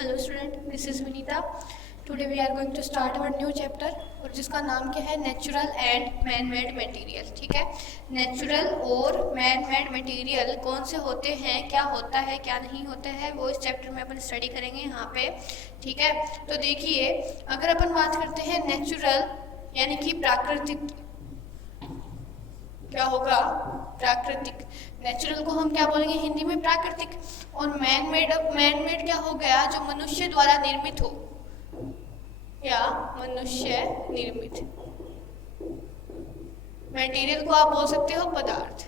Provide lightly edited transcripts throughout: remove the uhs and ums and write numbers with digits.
Hello student, this is Vinita. Today we are going to start our new chapter और जिसका नाम क्या है, natural and man made material. ठीक है, नेचुरल और मैन मेड मटेरियल कौन से होते हैं, क्या होता है, क्या नहीं होता है, वो इस चैप्टर में अपन स्टडी करेंगे यहाँ पे। ठीक है, तो देखिए, अगर अपन बात करते हैं नेचुरल यानी कि प्राकृतिक, क्या होगा, प्राकृतिक। नेचुरल को हम क्या बोलेंगे हिंदी में, प्राकृतिक। और मैन मेड क्या हो गया, जो मनुष्य द्वारा निर्मित हो या मनुष्य निर्मित। मटेरियल को आप बोल सकते हो पदार्थ,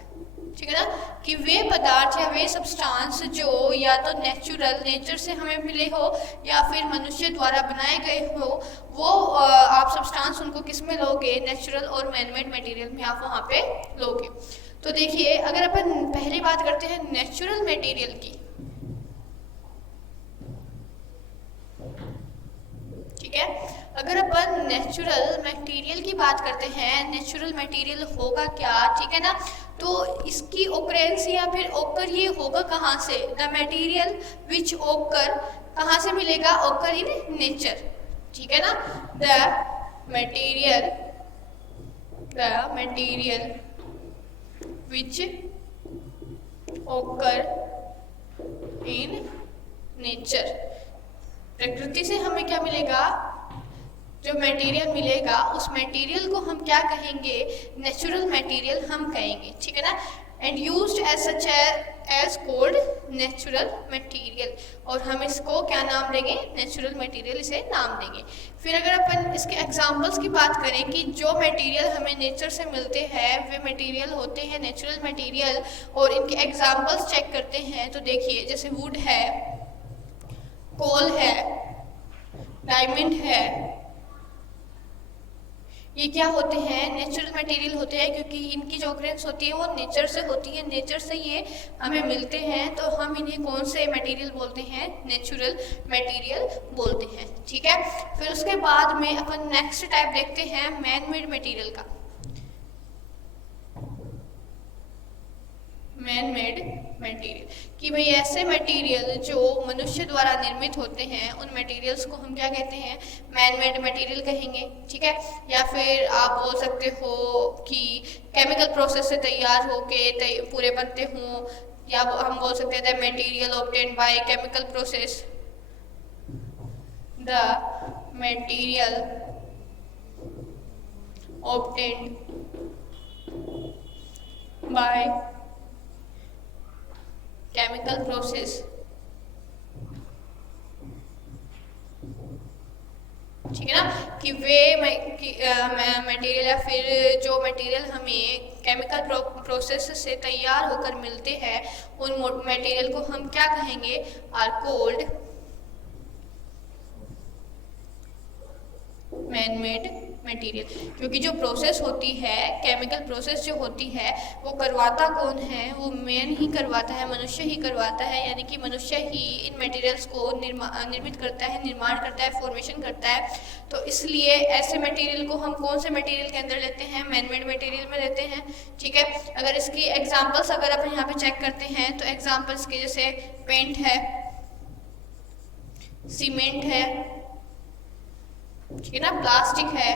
ठीक है ना, कि वे पदार्थ या वे सब्सटेंस जो या तो नेचर से हमें मिले हो या फिर मनुष्य द्वारा बनाए गए हो, वो आप सब्सटेंस उनको किस में लोगे, नेचुरल और मैनमेड मटेरियल में आप वहाँ पे लोगे। तो देखिए, अगर अपन पहले बात करते हैं नेचुरल मटेरियल की, ठीक है, अगर अपन नेचुरल मटेरियल की बात करते हैं, नेचुरल मटेरियल होगा क्या, ठीक है ना, तो इसकी ओकरेंस या फिर ओकर ये होगा कहाँ से, द मटेरियल विच ओकर, कहाँ से मिलेगा, ओकर इन नेचर, ठीक है ना, द मटेरियल विच ओकर इन नेचर। प्रकृति से हमें क्या मिलेगा, जो मटेरियल मिलेगा उस मटेरियल को हम क्या कहेंगे, नेचुरल मटेरियल हम कहेंगे, ठीक है ना, and used as such as coal natural material. और हम इसको क्या नाम देंगे, नेचुरल मटेरियल इसे नाम देंगे। फिर अगर अपन इसके एग्जांपल्स की बात करें कि जो मटेरियल हमें नेचर से मिलते हैं वे मटेरियल होते हैं नेचुरल मटेरियल, और इनके एग्जांपल्स चेक करते हैं, तो देखिए जैसे वुड है, कोल है, डायमंड है, ये क्या होते हैं, नेचुरल मटेरियल होते हैं, क्योंकि इनकी जो ऑकरेंस होती है वो नेचर से होती है, नेचर से ये हमें मिलते हैं, तो हम इन्हें कौन से मटेरियल बोलते हैं, नेचुरल मटेरियल बोलते हैं। ठीक है, फिर उसके बाद में अपन नेक्स्ट टाइप देखते हैं मैन मेड मटेरियल का। मैन मेड मटेरियल कि भाई ऐसे मटेरियल जो मनुष्य द्वारा निर्मित होते हैं, उन मटेरियल्स को हम क्या कहते हैं, मैन मेड मटेरियल कहेंगे। ठीक है, या फिर आप बोल सकते हो कि केमिकल प्रोसेस से तैयार होके पूरे बनते हों, या हम बोल सकते हैं the material obtained by chemical process, the material obtained by chemical process. ठीक है ना, कि वे मटेरियल या फिर जो मटेरियल हमें केमिकल प्रोसेस से तैयार होकर मिलते हैं, उन मटेरियल को हम क्या कहेंगे, are called man made material. क्योंकि जो प्रोसेस होती है, केमिकल प्रोसेस जो होती है, वो करवाता कौन है, वो मैन ही करवाता है, मनुष्य ही करवाता है, यानी कि मनुष्य ही इन मटेरियल्स को निर्मित करता है, निर्माण करता है, फॉर्मेशन करता है। तो इसलिए ऐसे मटेरियल को हम कौन से मटेरियल के अंदर लेते हैं, मैन मेड मटेरियल में लेते हैं। ठीक है, अगर इसकी एग्जाम्पल्स अगर अपन यहाँ पे चेक करते हैं, तो एग्जाम्पल्स के जैसे पेंट है, सीमेंट है, ठीक है ना, प्लास्टिक है,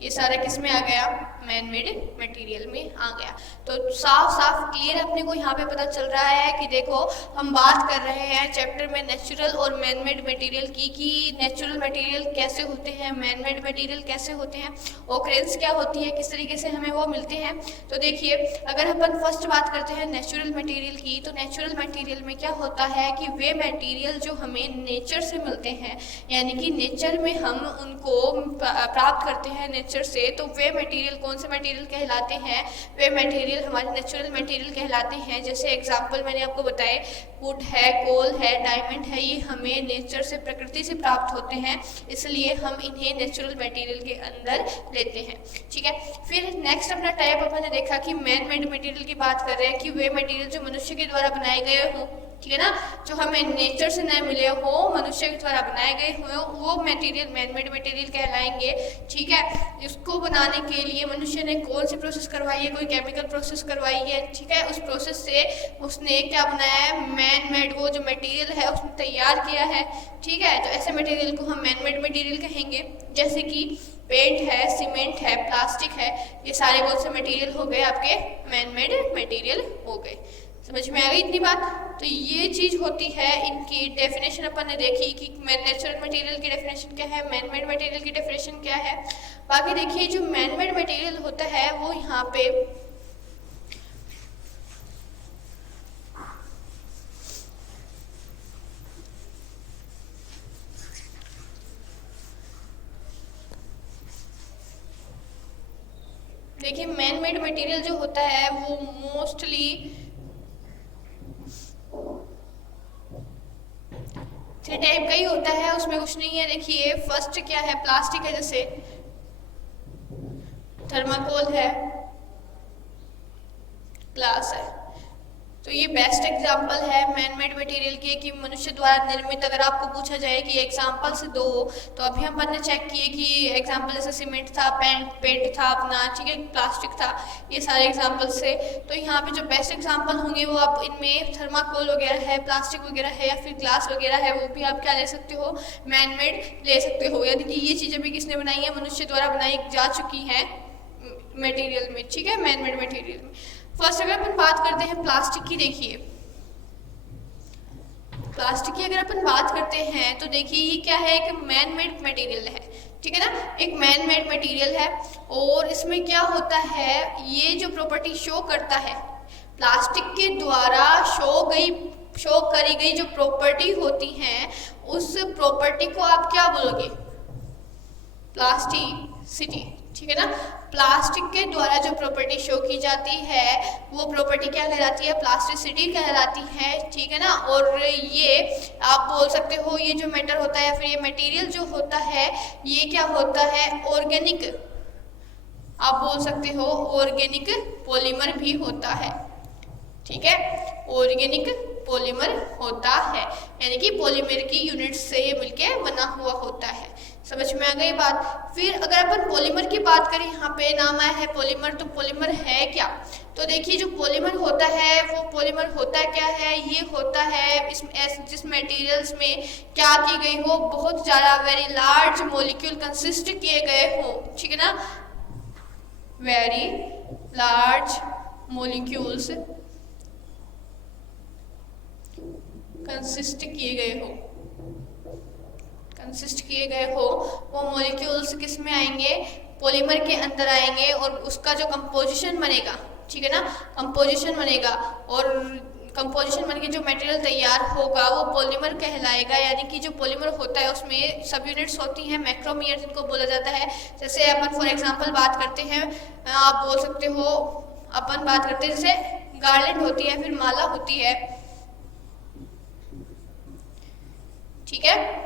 ये सारा किस में आ गया, मैन मेड मटेरियल में आ गया। तो साफ क्लियर अपने को यहाँ पे पता चल रहा है कि देखो, हम बात कर रहे हैं चैप्टर में नेचुरल और मैन मेड मटेरियल की, कि नेचुरल मटेरियल कैसे होते हैं, मैन मेड मटेरियल कैसे होते हैं, ऑकरेंस क्या होती है, किस तरीके से हमें वो मिलते हैं। तो देखिए, अगर अपन फर्स्ट बात करते हैं नेचुरल मटेरियल की, तो नेचुरल मटेरियल में क्या होता है कि वे मटेरियल जो हमें नेचर से मिलते हैं, यानी कि नेचर में हम उनको प्राप्त करते हैं नेचर से, तो वे मटेरियल कौन से मटेरियल कहलाते हैं, वे मटेरियल हमारे नेचुरल मटेरियल कहलाते हैं। जैसे एग्जांपल मैंने आपको बताए, वुड है, कोल है, डायमंड है, ये हमें नेचर से, प्रकृति से प्राप्त होते हैं, इसलिए हम इन्हें नेचुरल मटेरियल के अंदर लेते हैं। ठीक है, फिर नेक्स्ट अपना टाइप अपन ने देखा कि मैन मेड मटेरियल की बात कर रहे हैं कि वे मटेरियल जो मनुष्य के द्वारा बनाए गए हों। ठीक है ना, जो हमें नेचर से न मिले हो, मनुष्य के द्वारा बनाए गए हो, वो मटेरियल मैनमेड मटेरियल कहलाएंगे। ठीक है, इसको बनाने के लिए मनुष्य ने कौन सी प्रोसेस करवाई है, कोई केमिकल प्रोसेस करवाई है। ठीक है, उस प्रोसेस से उसने क्या बनाया है, मैनमेड, वो जो मटेरियल है उसने तैयार किया है। ठीक है, तो ऐसे मटेरियल को हम मैनमेड मटेरियल कहेंगे, जैसे कि पेंट है, सीमेंट है, प्लास्टिक है, ये सारे कौन से मटेरियल हो गए, आपके मैनमेड मटेरियल हो गए। समझ में आ गई इतनी बात? तो ये चीज़ होती है, इनकी डेफिनेशन अपन ने देखी कि नेचुरल मटेरियल की डेफिनेशन क्या है, मैनमेड मटेरियल की डेफिनेशन क्या है। बाकी देखिए, जो मैनमेड मटेरियल होता है वो यहाँ पे देखिए, मैनमेड मटेरियल जो होता है वो मोस्टली 3 टाइप का ही होता है, उसमें कुछ नहीं है। देखिए, फर्स्ट क्या है, प्लास्टिक है, जैसे थर्माकोल है, ग्लास है। तो ये बेस्ट एग्जांपल है मैनमेड मटेरियल के, कि मनुष्य द्वारा निर्मित। अगर आपको पूछा जाए कि एग्जांपल से दो, तो अभी अपन ने चेक किए कि एग्जांपल जैसे सीमेंट था, पेंट था अपना, ठीक है, प्लास्टिक था, ये सारे एग्जांपल से। तो यहाँ पे जो बेस्ट एग्जांपल होंगे वो आप इनमें थर्माकोल वगैरह है, प्लास्टिक वगैरह है, या फिर ग्लास वगैरह है, वो भी आप क्या ले सकते हो, मैनमेड ले सकते हो। यानी कि ये चीज़ें भी किसने बनाई है, मनुष्य द्वारा बनाई जा चुकी हैं मटेरियल में। ठीक है, मैनमेड मटेरियल में। फर्स्ट अगर अपन बात करते हैं प्लास्टिक की, देखिए प्लास्टिक की अगर अपन बात करते हैं तो देखिए ये क्या है, एक मैनमेड मटेरियल है। ठीक है ना, एक मैनमेड मटेरियल है, और इसमें क्या होता है, ये जो प्रॉपर्टी शो करता है, प्लास्टिक के द्वारा शो करी गई जो प्रॉपर्टी होती हैं, उस प्रॉपर्टी को आप क्या बोलोगे, प्लास्टिसिटी। ठीक है ना, प्लास्टिक के द्वारा जो प्रॉपर्टी शो की जाती है वो प्रॉपर्टी क्या कहलाती है, प्लास्टिसिटी कहलाती है। ठीक है ना, और ये आप बोल सकते हो, ये जो मैटर होता है या फिर ये मटेरियल जो होता है, ये क्या होता है, ऑर्गेनिक, आप बोल सकते हो ऑर्गेनिक पॉलीमर भी होता है। ठीक है, ऑर्गेनिक पॉलीमर होता है, यानी कि पॉलीमर की यूनिट से ये मिलके बना हुआ होता है। समझ में आ गई बात? फिर अगर अपन पॉलीमर की बात करें, यहाँ पे नाम आया है पॉलीमर, तो पॉलीमर है क्या? तो देखिए, जो पॉलीमर होता है वो पॉलीमर होता क्या है, ये होता है जिस मटेरियल्स में क्या की गई हो, बहुत ज़्यादा वेरी लार्ज मॉलिक्यूल कंसिस्ट किए गए हो। ठीक है ना, वेरी लार्ज मॉलिक्यूल्स कंसिस्ट किए गए हो, वो मॉलिक्यूल्स किस में आएंगे, पॉलीमर के अंदर आएंगे, और उसका जो कंपोजिशन बनेगा, ठीक है ना, कंपोजिशन बनेगा, और कंपोजिशन बन के जो मटेरियल तैयार होगा वो पॉलीमर कहलाएगा। यानी कि जो पॉलीमर होता है उसमें सब यूनिट्स होती हैं, मैक्रोमीयर जिनको बोला जाता है। जैसे अपन फॉर एग्जांपल बात करते हैं, आप बोल सकते हो, अपन बात करते हैं जैसे गार्लैंड होती है, फिर माला होती है। ठीक है,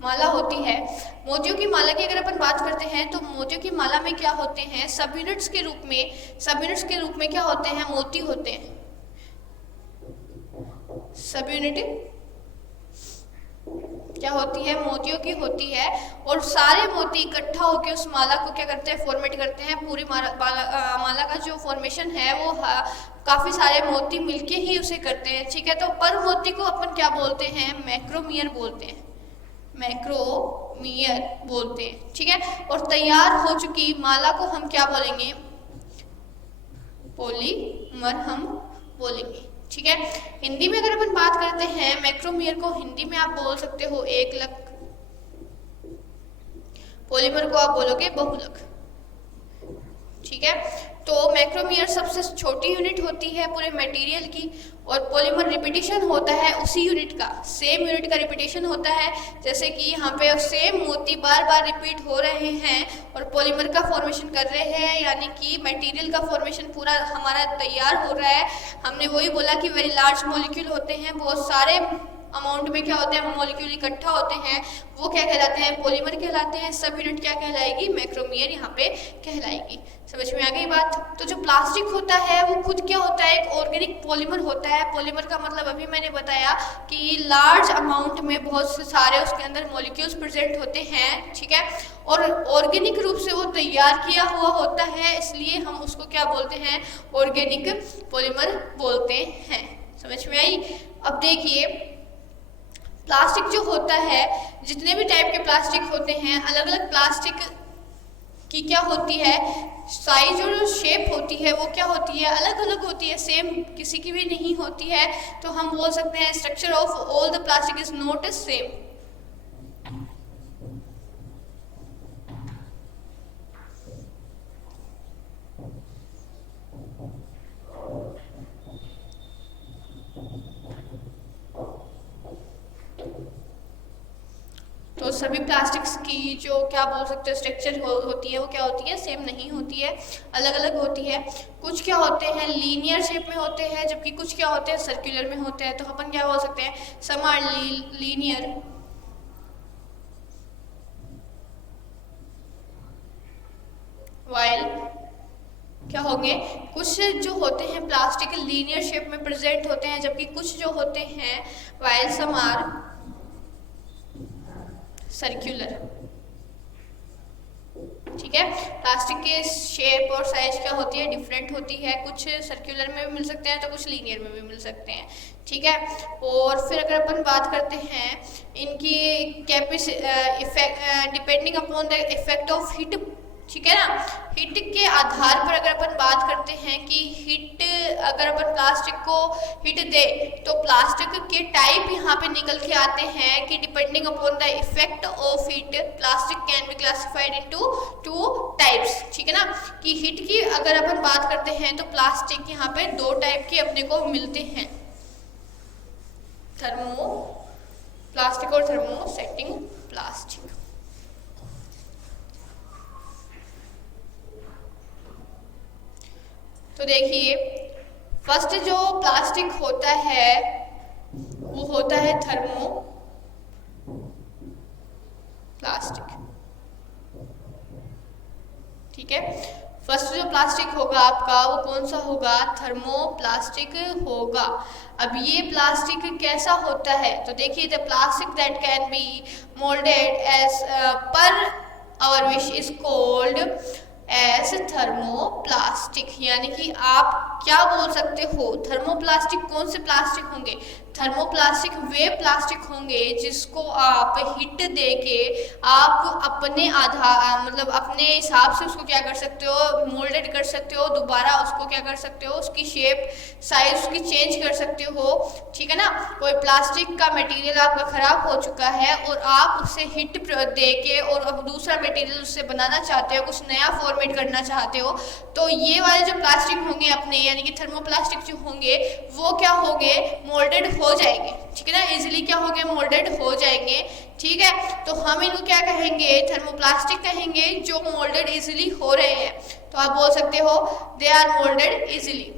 माला होती है। मोतियों की माला की अगर अपन बात करते हैं तो मोतियों की माला में क्या होते हैं, सब यूनिट्स के रूप में क्या होते हैं, मोती होते हैं। सब यूनिट क्या होती है, मोतियों की होती है, और सारे मोती इकट्ठा होकर उस माला को क्या करते हैं, फॉर्मेट करते हैं। पूरी माला का जो फॉर्मेशन है वो काफी सारे मोती मिलके ही उसे करते हैं। ठीक है, तो पर मोती को अपन क्या बोलते हैं, मैक्रोमीयर बोलते हैं, मैक्रोमीयर बोलते हैं। ठीक है, और तैयार हो चुकी माला को हम क्या बोलेंगे, पॉलीमर हम बोलेंगे। ठीक है, हिंदी में अगर अपन बात करते हैं मैक्रोमीयर को, हिंदी में आप बोल सकते हो एकलक, पॉलीमर को आप बोलोगे बहुलक। ठीक है, तो मैक्रोमीयर सबसे छोटी यूनिट होती है पूरे मटेरियल की, और पॉलीमर रिपीटिशन होता है उसी यूनिट का, सेम यूनिट का रिपीटिशन होता है। जैसे कि यहाँ पे सेम मोती बार बार रिपीट हो रहे हैं और पॉलीमर का फॉर्मेशन कर रहे हैं, यानी कि मटेरियल का फॉर्मेशन पूरा हमारा तैयार हो रहा है। हमने वही बोला कि वेरी लार्ज मॉलिक्यूल होते हैं, बहुत सारे अमाउंट में क्या होते हैं, मॉलिक्यूल इकट्ठा होते हैं, वो क्या कहलाते हैं, पॉलीमर कहलाते हैं। सब यूनिट क्या कहलाएगी, मैक्रोमियर यहाँ पे कहलाएगी। समझ में आ गई बात। तो जो प्लास्टिक होता है वो खुद क्या होता है, एक ऑर्गेनिक पॉलीमर होता है। पॉलीमर का मतलब अभी मैंने बताया कि लार्ज अमाउंट में बहुत से सारे उसके अंदर मॉलिक्यूल्स प्रेजेंट होते हैं, ठीक है, और ऑर्गेनिक रूप से वो तैयार किया हुआ होता है, इसलिए हम उसको क्या बोलते हैं, ऑर्गेनिक पॉलीमर बोलते हैं। समझ में आई। अब देखिए प्लास्टिक जो होता है, जितने भी टाइप के प्लास्टिक होते हैं, अलग अलग प्लास्टिक की क्या होती है, साइज और शेप होती है वो क्या होती है, अलग अलग होती है, सेम किसी की भी नहीं होती है। तो हम बोल सकते हैं structure of all the plastic is not same. तो सभी प्लास्टिक्स की जो क्या बोल सकते हैं स्ट्रक्चर होती है वो क्या होती है, सेम नहीं होती है, अलग अलग होती है। कुछ क्या होते हैं लीनियर शेप में होते हैं, जबकि कुछ क्या होते हैं सर्कुलर में होते हैं। तो अपन क्या बोल सकते हैं, सम आर लीनियर वाइल क्या होंगे, कुछ जो होते हैं प्लास्टिक लीनियर शेप में प्रेजेंट होते हैं, जबकि कुछ जो होते हैं वाइल सम आर सर्कुलर। ठीक है, प्लास्टिक के शेप और साइज क्या होती है, डिफरेंट होती है। कुछ सर्कुलर में भी मिल सकते हैं तो कुछ लीनियर में भी मिल सकते हैं। ठीक है, और फिर अगर अपन बात करते हैं इनकी effect depending upon the effect of heat, ठीक है ना, हीट के आधार पर अगर अपन बात करते हैं कि हीट अगर अपन प्लास्टिक को हीट दे तो प्लास्टिक के टाइप यहाँ पे निकल के आते हैं कि depending upon the effect of heat plastic can be classified into 2 types. ठीक है ना, कि हीट की अगर अपन बात करते हैं तो प्लास्टिक यहाँ पे 2 टाइप के अपने को मिलते हैं, थर्मो प्लास्टिक और थर्मोसेटिंग प्लास्टिक। तो देखिए फर्स्ट जो प्लास्टिक होता है वो होता है थर्मो प्लास्टिक। ठीक है, फर्स्ट जो प्लास्टिक होगा आपका वो कौन सा होगा, थर्मो प्लास्टिक होगा। अब ये प्लास्टिक कैसा होता है, तो देखिए the plastic that can be moulded as per our wish is called as thermoplastic. यानी कि आप क्या बोल सकते हो, थर्मोप्लास्टिक कौन से प्लास्टिक होंगे, थर्मोप्लास्टिक वे प्लास्टिक होंगे जिसको आप हीट दे के आप अपने आधार मतलब अपने हिसाब से उसको क्या कर सकते हो, मोल्डेड कर सकते हो, दोबारा उसको क्या कर सकते हो, उसकी शेप साइज उसकी चेंज कर सकते हो। ठीक है ना, कोई प्लास्टिक का मटेरियल आपका खराब हो चुका है और आप उससे हीट दे के और अब दूसरा मटेरियल उससे बनाना चाहते हो, कुछ नया फॉर्मेट करना चाहते हो, तो ये वाले जो प्लास्टिक होंगे अपने यानी कि थर्मोप्लास्टिक जो होंगे वो क्या होंगे, मोल्डेड हो जाएंगे। ठीक है ना, इजीली क्या होंगे, मोल्डेड हो जाएंगे। ठीक है, तो हम इनको क्या कहेंगे, थर्मोप्लास्टिक कहेंगे जो मोल्डेड इजीली हो रहे हैं। तो आप बोल सकते हो दे आर मोल्डेड इजीली।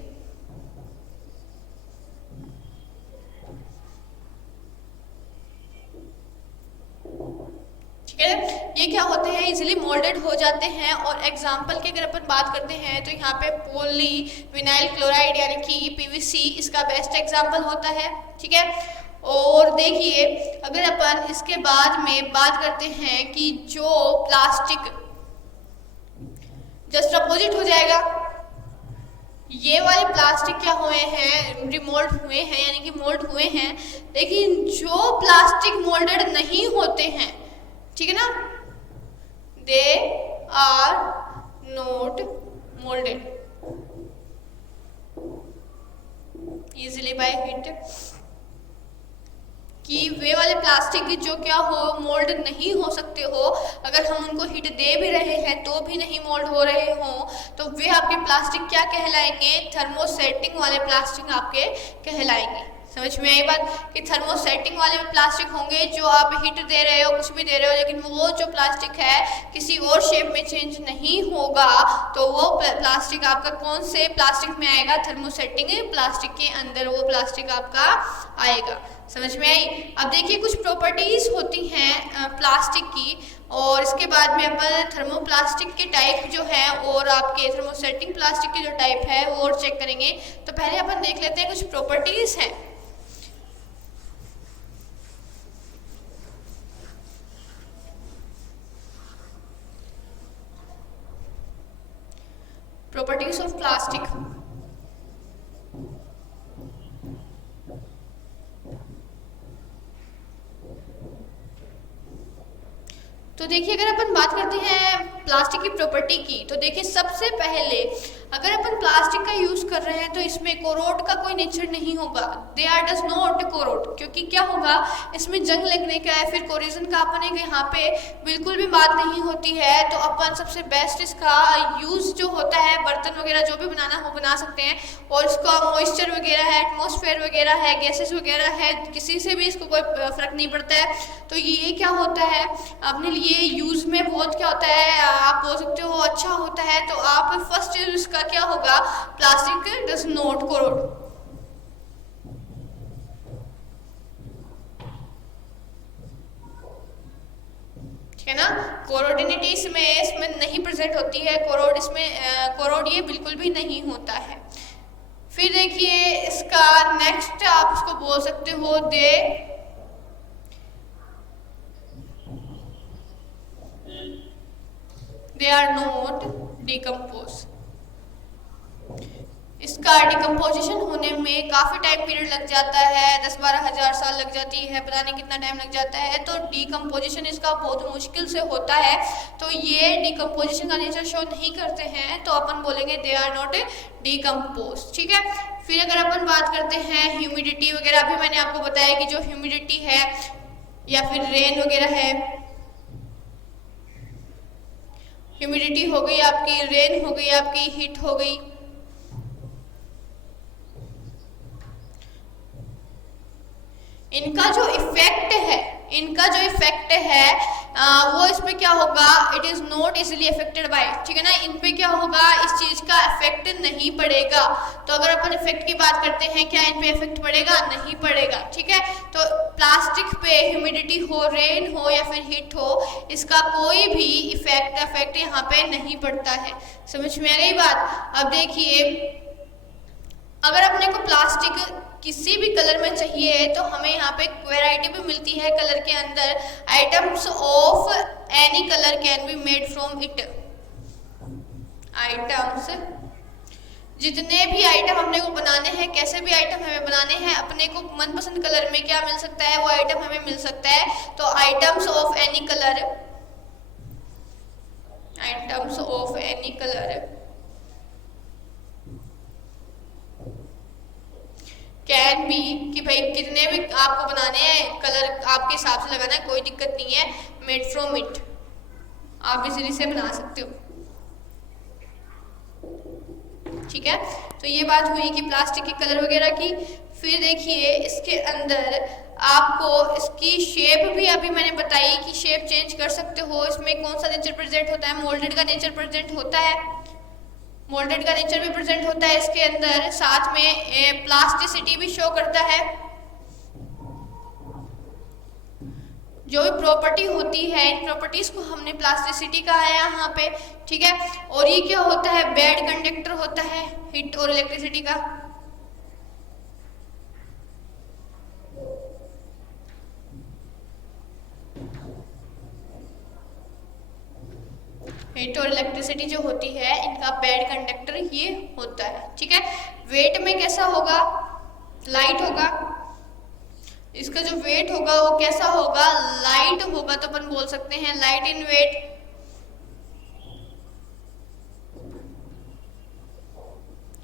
ये क्या होते हैं, इजीली मोल्डेड हो जाते हैं। और एग्जाम्पल की अगर अपन बात करते हैं तो यहाँ पे पॉली विनाइल क्लोराइड यानी कि पीवीसी इसका बेस्ट एग्जाम्पल होता है। ठीक है, और देखिए अगर अपन इसके बाद में बात करते हैं कि जो प्लास्टिक जस्ट अपोजिट हो जाएगा, ये वाले प्लास्टिक क्या हुए हैं, रिमोल्ड हुए हैं यानी कि मोल्ड हुए हैं। लेकिन जो प्लास्टिक मोल्डेड नहीं होते हैं, ठीक है ना, they are not moulded easily by heat, कि वे वाले प्लास्टिक जो क्या हो मोल्ड नहीं हो सकते हो, अगर हम उनको हीट दे भी रहे हैं तो भी नहीं मोल्ड हो रहे हो, तो वे आपके प्लास्टिक क्या कहलाएंगे, थर्मोसेटिंग वाले प्लास्टिक आपके कहलाएंगे। समझ में आई बात कि थर्मोसेटिंग वाले प्लास्टिक होंगे जो आप हीट दे रहे हो, कुछ भी दे रहे हो, लेकिन वो जो प्लास्टिक है किसी और शेप में चेंज नहीं होगा, तो वो प्लास्टिक आपका कौन से प्लास्टिक में आएगा? थर्मोसेटिंग प्लास्टिक के अंदर वो प्लास्टिक आपका आएगा। समझ में आई? अब देखिए कुछ प्रॉपर्टीज होती हैं प्लास्टिक की, और इसके बाद में अपन थर्मोप्लास्टिक के टाइप जो है और आपके थर्मोसेटिंग प्लास्टिक के जो टाइप है वो और चेक करेंगे। तो पहले अपन देख लेते हैं कुछ प्रॉपर्टीज हैं। Properties of plastic. तो देखिए अगर अपन बात करते हैं प्लास्टिक की प्रॉपर्टी की, तो देखिए सबसे पहले अगर अपन प्लास्टिक का यूज कर रहे हैं तो इसमें कोरोड का कोई नेचर नहीं होगा। They are does not corrode, क्योंकि क्या होगा इसमें जंग लगने का है, फिर कोरिजन का अपन यहाँ पे बिल्कुल भी बात नहीं होती है। तो अपन सबसे बेस्ट इसका यूज जो होता है बर्तन वगैरह जो भी बनाना हो बना सकते हैं, और इसका मॉइस्चर वगैरह है, एटमॉस्फेयर वगैरह है, गैसेस वगैरह है, किसी से भी इसको कोई फर्क नहीं पड़ता है। तो ये क्या होता है अपने लिए यूज में बहुत क्या होता है, आप बोल सकते हो अच्छा होता है। तो आप फर्स्ट यूज का क्या होगा, प्लास्टिक डज नॉट कोरोड। ठीक है ना, कोरोडिनिटी इसमें नहीं प्रेजेंट होती है, कोरोड इसमें कोरोड ये बिल्कुल भी नहीं होता है। फिर देखिए इसका नेक्स्ट आप इसको बोल सकते हो दे आर नॉट डिकम्पोज। इसका डिकम्पोजिशन होने में काफ़ी टाइम पीरियड लग जाता है, 10-12 हज़ार साल लग जाती है, पता नहीं कितना टाइम लग जाता है। तो डिकम्पोजिशन इसका बहुत मुश्किल से होता है, तो ये डिकम्पोजिशन का नेचर शो नहीं करते हैं, तो अपन बोलेंगे दे आर नॉट डिकम्पोज। ठीक है, फिर अगर अपन बात करते हैं ह्यूमिडिटी वगैरह, अभी मैंने आपको बताया कि जो ह्यूमिडिटी है या फिर रेन वगैरह है, ह्यूमिडिटी हो गई आपकी, रेन हो गई आपकी, हीट हो गई, इनका जो इफेक्ट है वो इस पे क्या होगा, it is not easily affected by. ठीक है ना, इन पे क्या होगा, इस चीज का इफेक्ट नहीं पड़ेगा। तो अगर अपन इफेक्ट की बात करते हैं, क्या इन पे इफेक्ट पड़ेगा? नहीं पड़ेगा। ठीक है, तो प्लास्टिक पे ह्यूमिडिटी हो, रेन हो या फिर हीट हो, इसका कोई भी इफेक्ट यहाँ पे नहीं पड़ता है। समझ में आ गई बात? अब देखिए अगर अपने को प्लास्टिक किसी भी कलर में चाहिए तो हमें यहाँ पे वैरायटी भी मिलती है कलर के अंदर। Items of any colour can be made from it. Items, जितने भी आइटम अपने को बनाने हैं, कैसे भी आइटम हमें बनाने हैं, अपने को मनपसंद कलर में क्या मिल सकता है, वो आइटम हमें मिल सकता है। तो items of any colour, items of any colour can be, कि भाई कितने भी आपको बनाने हैं, कलर आपके हिसाब से लगाना है, कोई दिक्कत नहीं है। मेड फ्रॉम इट, आप इजीली से बना सकते हो। ठीक है, तो ये बात हुई कि प्लास्टिक के कलर वगैरह की। फिर देखिए इसके अंदर आपको इसकी शेप भी अभी मैंने बताई कि शेप चेंज कर सकते हो। इसमें कौन सा नेचर प्रेजेंट होता है, मोल्डेड का नेचर प्रेजेंट होता है, मोल्डेड का नेचर भी प्रेजेंट होता है इसके अंदर, साथ में प्लास्टिसिटी भी शो करता है। जो भी प्रॉपर्टी होती है, इन प्रॉपर्टीज को हमने प्लास्टिसिटी कहा है यहाँ पे। ठीक है, और ये क्या होता है, बैड कंडक्टर होता है हीट और इलेक्ट्रिसिटी का। हीट और इलेक्ट्रिसिटी जो होती है इनका बैड कंडक्टर ये होता है। ठीक है, वेट में कैसा होगा, लाइट होगा। इसका जो वेट होगा वो कैसा होगा, लाइट होगा। तो अपन बोल सकते हैं लाइट इन वेट।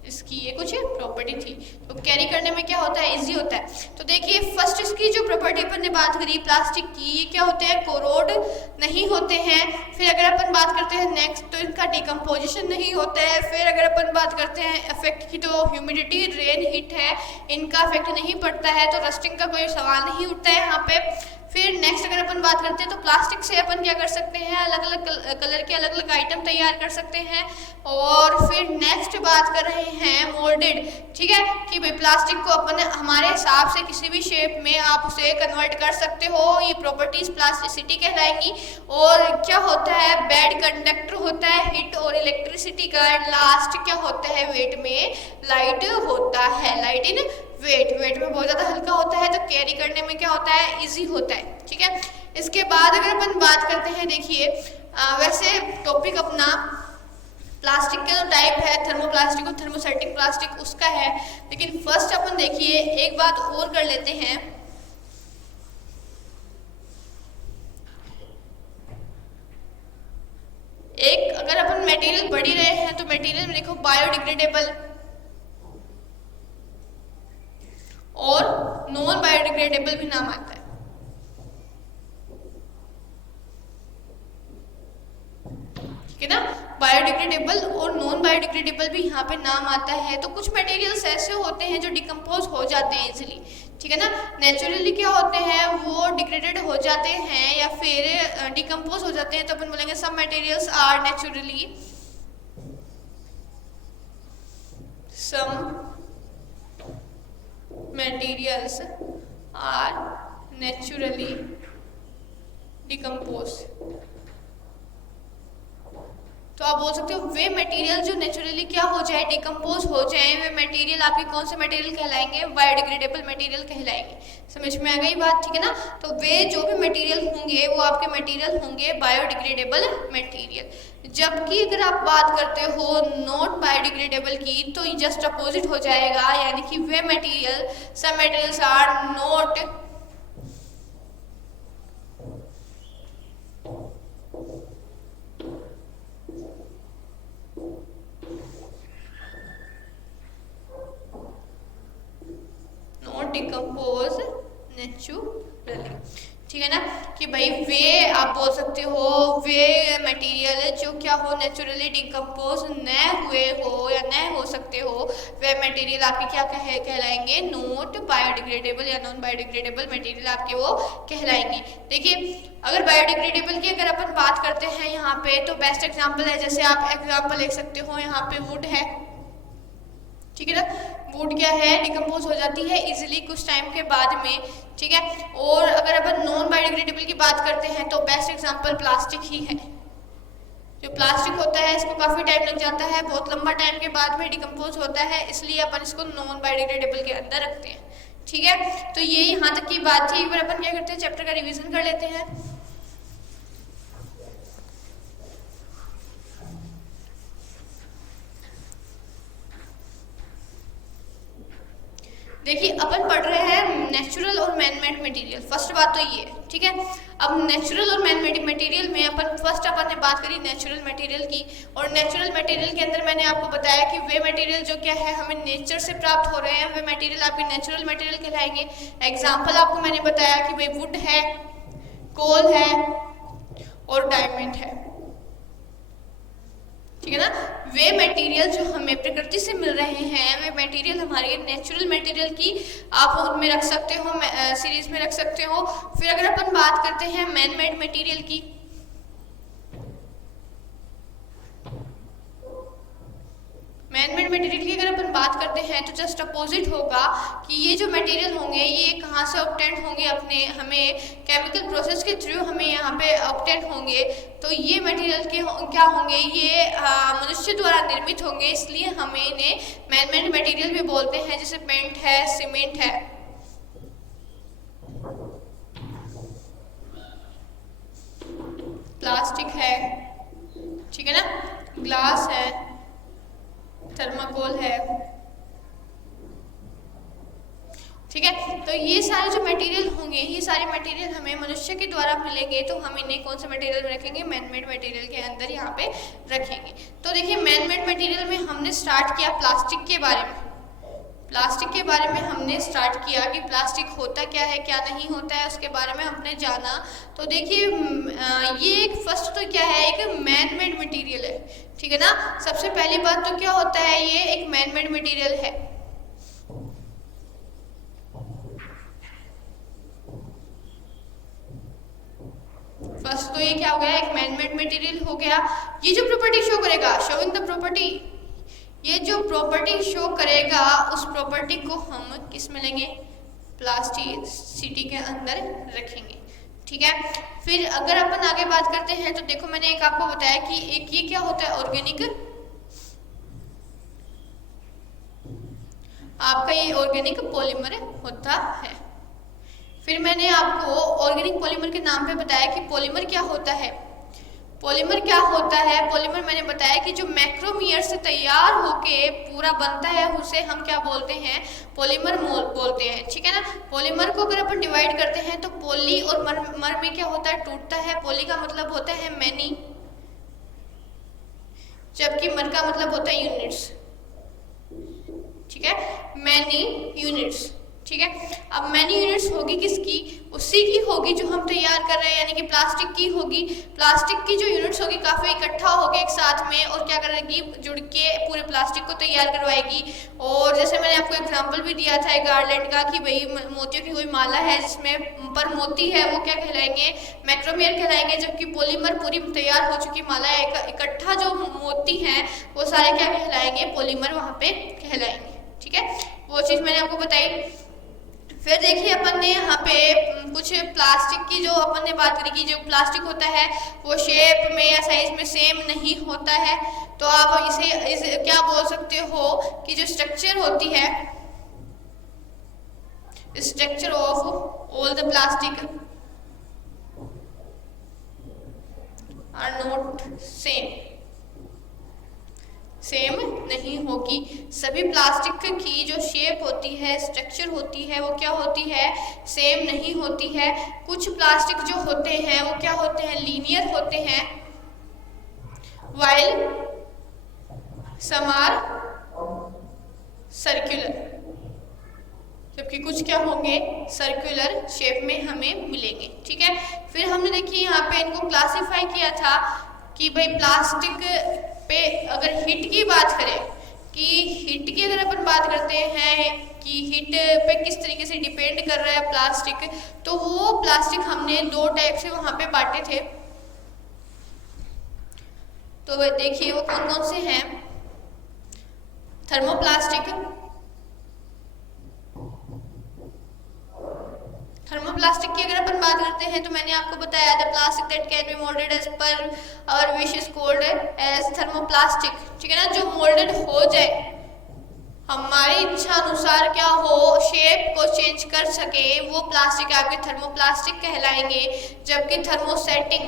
इसकी ये कुछ प्रॉपर्टी थी। तो कैरी करने में क्या होता है, इजी होता है। तो देखिए फर्स्ट इसकी जो प्रॉपर्टी अपन ने बात करी प्लास्टिक की, ये क्या होते हैं, कोरोड नहीं होते हैं। फिर अगर अपन बात करते हैं नेक्स्ट, तो इनका डिकम्पोजिशन नहीं होता है। फिर अगर अपन बात करते हैं इफेक्ट की, तो ह्यूमिडिटी, रेन, हीट है, इनका इफेक्ट नहीं पड़ता है, तो रस्टिंग का कोई सवाल नहीं उठता है यहाँ पे। फिर नेक्स्ट अगर अपन बात करते हैं तो प्लास्टिक से अपन क्या कर सकते हैं, अलग अलग कलर के अलग अलग आइटम तैयार कर सकते हैं। और फिर नेक्स्ट बात कर रहे हैं मोल्डेड, ठीक है, कि भाई प्लास्टिक को अपन हमारे हिसाब से किसी भी शेप में आप उसे कन्वर्ट कर सकते हो। ये प्रॉपर्टीज प्लास्टिसिटी कहलाएंगी। और क्या होता है, बैड कंडक्टर होता है हीट और इलेक्ट्रिसिटी का। लास्ट क्या होता है, वेट में लाइट होता है, लाइट इन वेट में बहुत ज़्यादा हल्का होता है, तो कैरी करने में क्या होता है, इजी होता है, ठीक है। इसके बाद अगर अपन बात करते हैं, देखिए वैसे टॉपिक अपना प्लास्टिक के जो टाइप है, थर्मोप्लास्टिक और थर्मोसेटिक प्लास्टिक, उसका है। लेकिन फर्स्ट अपन देखिए एक बात और कर लेते हैं। एक अगर अपन मटेरियल पढ़ ही रहे हैं, तो मटेरियल में देखो बायोडिग्रेडेबल और नॉन बायोडिग्रेडेबल भी नाम आता है, ठीक है ना। बायोडिग्रेडेबल और नॉन बायोडिग्रेडेबल भी यहाँ पे नाम आता है। तो कुछ मटेरियल्स ऐसे होते हैं जो डिकम्पोज हो जाते हैं इजीली, ठीक है ना। नेचुरली क्या होते हैं, वो डिग्रेडेड हो जाते हैं या फिर डिकम्पोज हो जाते हैं। तो अपन बोलेंगे some materials are naturally, some materials are naturally decomposed। तो आप बोल सकते हो वे मटेरियल जो नेचुरली क्या हो जाए, डिकम्पोज हो जाए, वे मटेरियल आपके कौन से मटेरियल कहलाएंगे, बायोडिग्रेडेबल मटेरियल कहलाएंगे। समझ में आ गई बात, ठीक है ना। तो वे जो भी मटेरियल होंगे वो आपके मटेरियल होंगे बायोडिग्रेडेबल मटेरियल। जबकि अगर आप बात करते हो नॉट बायोडिग्रेडेबल की, तो जस्ट अपोजिट हो जाएगा, यानी कि वे material, some materials are not decompose naturally, ठीक है ना। कि भाई वे आप बोल सकते हो वे मटेरियल जो क्या हो, नेचुरली डिकम्पोज न हुए हो या न हो सकते हो, वे मटेरियल आपके क्या कहलाएंगे, नॉट बायोडिग्रेडेबल या नॉन बायोडिग्रेडेबल मटेरियल आपके वो कहलाएंगे। देखिए अगर बायोडिग्रेडेबल की अगर अपन बात करते हैं यहाँ पे, तो बेस्ट एग्जाम्पल है, जैसे आप एग्जाम्पल लिख सकते हो, यहाँ पे वुड है, ठीक है ना। वुड क्या है, डिकम्पोज हो जाती है इजीली कुछ टाइम के बाद में, ठीक है। और अगर अपन नॉन बायोडिग्रेडेबल की बात करते हैं, तो बेस्ट एग्जांपल प्लास्टिक ही है। जो प्लास्टिक होता है इसको काफ़ी टाइम लग जाता है, बहुत लंबा टाइम के बाद में डिकम्पोज होता है, इसलिए अपन इसको नॉन बायोडिग्रेडेबल के अंदर रखते हैं, ठीक है। तो ये यहाँ तक की बात थी। एक बार अपन क्या करते हैं, चैप्टर का रिविजन कर लेते हैं। देखिए अपन पढ़ रहे हैं नेचुरल और मैन मेड मटेरियल। फर्स्ट बात तो ये है, ठीक है। अब नेचुरल और मैन मेड मटेरियल में अपन ने बात करी नेचुरल मटेरियल की, और नेचुरल मटेरियल के अंदर मैंने आपको बताया कि वे मटेरियल जो क्या है हमें नेचर से प्राप्त हो रहे हैं, वे मटेरियल आपके नेचुरल मटेरियल कहलाएंगे। एग्जाम्पल आपको मैंने बताया कि भाई वुड है, कोल है और डायमंड है, ठीक है ना। वे मटेरियल जो हमें प्रकृति से मिल रहे हैं, वे मटेरियल हमारे नेचुरल मटेरियल की आप उनमें रख सकते हो, सीरीज में रख सकते हो। फिर अगर अपन बात करते हैं मैन मेड मटेरियल की, मैन मेड मटेरियल की अगर अपन बात करते हैं, तो जस्ट अपोजिट होगा कि ये जो मटेरियल होंगे ये कहाँ से ऑब्टेन होंगे, अपने हमें केमिकल प्रोसेस के थ्रू हमें यहाँ पे ऑब्टेन होंगे। तो ये मटेरियल के क्या होंगे, ये मनुष्य द्वारा निर्मित होंगे, इसलिए हमें इन्हें मैन मेड मटेरियल भी बोलते हैं। जैसे पेंट है, सीमेंट है, प्लास्टिक है, ठीक है ना, ग्लास है, थर्माकोल है, ठीक है। तो ये सारे जो मटेरियल होंगे, ये सारे मटेरियल हमें मनुष्य के द्वारा मिलेंगे, तो हम इन्हें कौन से मटेरियल में रखेंगे, मैन मेड मटेरियल के अंदर यहाँ पे रखेंगे। तो देखिए मैन मेड मटेरियल में हमने स्टार्ट किया प्लास्टिक के बारे में, प्लास्टिक के बारे में हमने स्टार्ट किया कि प्लास्टिक होता क्या है क्या नहीं होता है, उसके बारे में हमने जाना। तो देखिए ये एक फर्स्ट तो क्या है, एक मैन मेड मटेरियल है, ठीक है ना। सबसे पहली बात तो क्या होता है, ये एक मैन मेड मटेरियल है। फर्स्ट तो ये क्या हो गया, एक मैन मेड मटेरियल हो गया। ये जो प्रॉपर्टी शो करेगा, शोइंग द प्रॉपर्टी, ये जो प्रॉपर्टी शो करेगा उस प्रॉपर्टी को हम किस में लेंगे, प्लास्टिसिटी के अंदर रखेंगे, ठीक है। फिर अगर अपन आगे बात करते हैं तो देखो मैंने एक आपको बताया कि एक ये क्या होता है, ऑर्गेनिक, आपका ये ऑर्गेनिक पॉलीमर होता है। फिर मैंने आपको ऑर्गेनिक पॉलीमर के नाम पे बताया कि पॉलीमर क्या होता है। पॉलीमर क्या होता है, पॉलीमर मैंने बताया कि जो मैक्रोमीयर से तैयार होके पूरा बनता है उसे हम क्या बोलते हैं, पॉलीमर बोलते हैं, ठीक है ना। पॉलीमर को अगर अपन डिवाइड करते हैं तो पॉली और मर में क्या होता है, टूटता है। पॉली का मतलब होता है मैनी, जबकि मर का मतलब होता है यूनिट्स, ठीक है, मैनी यूनिट्स, ठीक है। अब मैनी यूनिट्स होगी किसकी, उसी की होगी जो हम तैयार कर रहे हैं, यानी कि प्लास्टिक की होगी। प्लास्टिक की जो यूनिट्स होगी काफ़ी इकट्ठा होगी एक साथ में, और क्या करेगी, जुड़ के पूरे प्लास्टिक को तैयार करवाएगी। और जैसे मैंने आपको एग्जांपल भी दिया था गार्लैंड का कि भाई मोतियों की कोई माला है जिसमें पर मोती है, वो क्या कहलाएंगे, मैक्रोमेयर कहलाएंगे। जबकि पॉलीमर पूरी तैयार हो चुकी माला है, इकट्ठा जो मोती हैं वो सारे क्या कहलाएंगे, पॉलीमर वहाँ पे कहलाएंगे, ठीक है। वो चीज़ मैंने आपको बताई। फिर देखिए अपन ने यहाँ पे कुछ प्लास्टिक की जो अपन ने बात करी कि जो प्लास्टिक होता है वो शेप में या साइज में सेम नहीं होता है। तो आप इसे क्या बोल सकते हो कि जो स्ट्रक्चर होती है, structure of all the plastic are not same नहीं होगी। सभी प्लास्टिक की जो शेप होती है, स्ट्रक्चर होती है, वो क्या होती है, सेम नहीं होती है। कुछ प्लास्टिक जो होते हैं वो क्या होते हैं, लीनियर होते हैं, वाइल सम आर सर्कुलर, जबकि कुछ क्या होंगे, सर्कुलर शेप में हमें मिलेंगे, ठीक है। फिर हमने देखिए यहाँ पे इनको क्लासिफाई किया था कि भाई प्लास्टिक पे अगर हीट की बात करें, कि हीट की अगर अपन बात करते हैं कि हीट पे किस तरीके से डिपेंड कर रहा है प्लास्टिक, तो वो प्लास्टिक हमने दो टाइप से वहाँ पे बांटे थे। तो देखिए वो कौन कौन से हैं, थर्मोप्लास्टिक, थर्मोप्लास्टिक की अगर अपन बात करते हैं तो मैंने आपको बताया the plastic that can be moulded as per our wish is called as thermoplastic, ठीक है ना। जो मोल्डेड हो जाए, हमारी इच्छा अनुसार क्या हो, शेप को चेंज कर सके, वो प्लास्टिक आपके थर्मोप्लास्टिक कहलाएंगे। जबकि थर्मोसेटिंग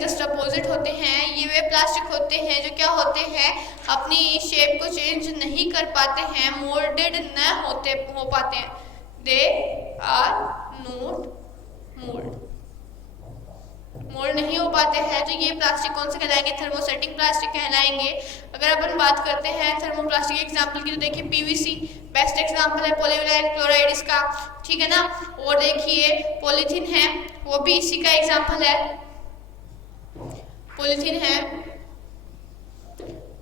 जस्ट अपोजिट होते हैं। ये वे प्लास्टिक होते हैं जो क्या होते हैं, अपनी शेप को चेंज नहीं कर पाते हैं, मोल्डेड न हो पाते हैं, दे आर नॉट मोल्ड नहीं हो पाते हैं। तो ये प्लास्टिक कौन से कहलाएंगे, थर्मोसेटिंग प्लास्टिक कहलाएंगे। अगर अपन बात करते हैं थर्मोप्लास्टिक एग्जाम्पल की, तो देखिए पीवीसी बेस्ट एग्जाम्पल है, पॉलीविनाइल क्लोराइड इसका, ठीक है ना। और देखिए पॉलीथीन है, वो भी इसी का एग्जाम्पल है, पॉलीथीन है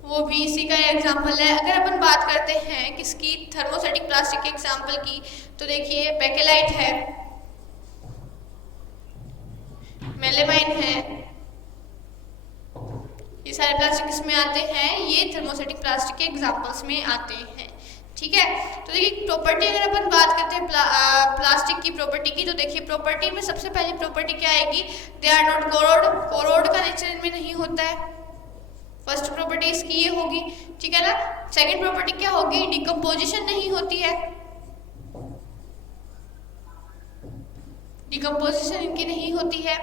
वो भी इसी का एग्जाम्पल है। अगर अपन बात करते हैं किसकी, थर्मोसेटिक प्लास्टिक के एग्जाम्पल की, तो देखिए बेकेलाइट है, मेलेमाइन है, ये सारे प्लास्टिक इसमें आते हैं, ये थर्मोसेटिक प्लास्टिक के एग्जाम्पल्स में आते हैं, ठीक है। तो देखिए प्रॉपर्टी अगर अपन बात करते हैं प्लास्टिक की प्रॉपर्टी की, तो देखिए प्रॉपर्टी में सबसे पहली प्रॉपर्टी क्या आएगी, दे आर नॉट कोरोड का नेचर इनमें नहीं होता है। फर्स्ट प्रॉपर्टी इसकी ये होगी, ठीक है ना। सेकंड प्रॉपर्टी क्या होगी, डिकम्पोजिशन नहीं होती है, डिकम्पोजिशन इनकी नहीं होती है।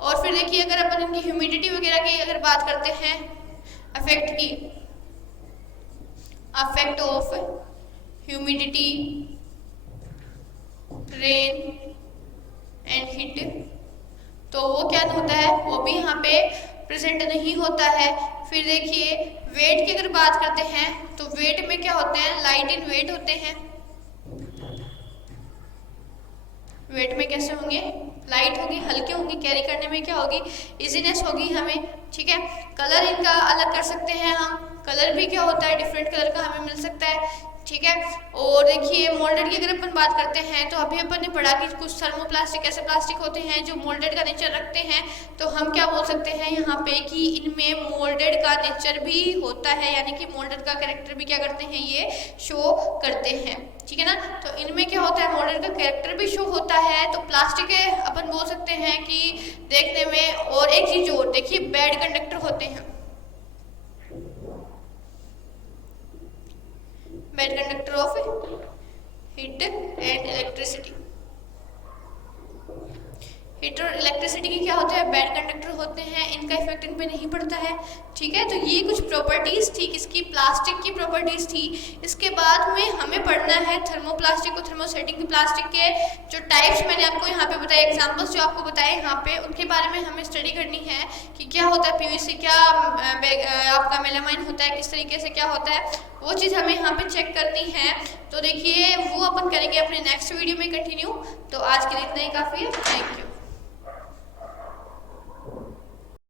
और फिर देखिए अगर अपन इनकी ह्यूमिडिटी वगैरह की अगर बात करते हैं, अफेक्ट की, affect of humidity, rain and heat, तो वो क्या होता है, वो भी यहाँ पे प्रेजेंट नहीं होता है। फिर देखिए वेट की अगर बात करते हैं तो वेट में क्या होते हैं, लाइट इन वेट होते हैं। वेट में कैसे होंगे, लाइट होगी, हल्के होंगे, कैरी करने में क्या होगी, इजीनेस होगी हमें, ठीक है। कलर इनका अलग कर सकते हैं हम, कलर भी क्या होता है, डिफरेंट कलर का हमें मिल सकता है, ठीक है। और देखिए मोल्डेड की अगर अपन बात करते हैं तो अभी अपन ने पढ़ा कि कुछ थर्मोप्लास्टिक ऐसे प्लास्टिक होते हैं जो मोल्डेड का नेचर रखते हैं, तो हम क्या बोल सकते हैं यहाँ पे कि इनमें मोल्डेड का नेचर भी होता है, यानी कि मोल्डेड का कैरेक्टर भी क्या करते हैं, ये शो करते हैं, ठीक है ना। तो इनमें क्या होता है, मोल्डेड का कैरेक्टर भी शो होता है। तो प्लास्टिक अपन बोल सकते हैं कि देखने में, और एक चीज और देखिए बैड कंडक्टर होते हैं, bad conductor of heat and electricity. Heat और इलेक्ट्रिसिटी की क्या होते हैं, बैड कंडक्टर होते हैं, इनका इफेक्ट इन पे नहीं पड़ता है, ठीक है। तो ये कुछ प्रॉपर्टीज थी किसकी, प्लास्टिक की प्रॉपर्टीज थी। इसके बाद में हमें पढ़ना है थर्मोप्लास्टिक और थर्मोस्टेटिक प्लास्टिक के जो टाइप्स मैंने आपको यहाँ पे बताए, एग्जांपल्स जो आपको बताए यहाँ पे, उनके बारे में हमें स्टडी करनी है कि क्या होता है पीवीसी, क्या आपका मेलामाइन होता है, किस तरीके से क्या होता है, वो चीज़ हमें यहाँ पे चेक करनी है। तो देखिए वो अपन करेंगे अपने नेक्स्ट वीडियो में कंटिन्यू। तो आज के लिए इतना ही काफ़ी है, थैंक यू।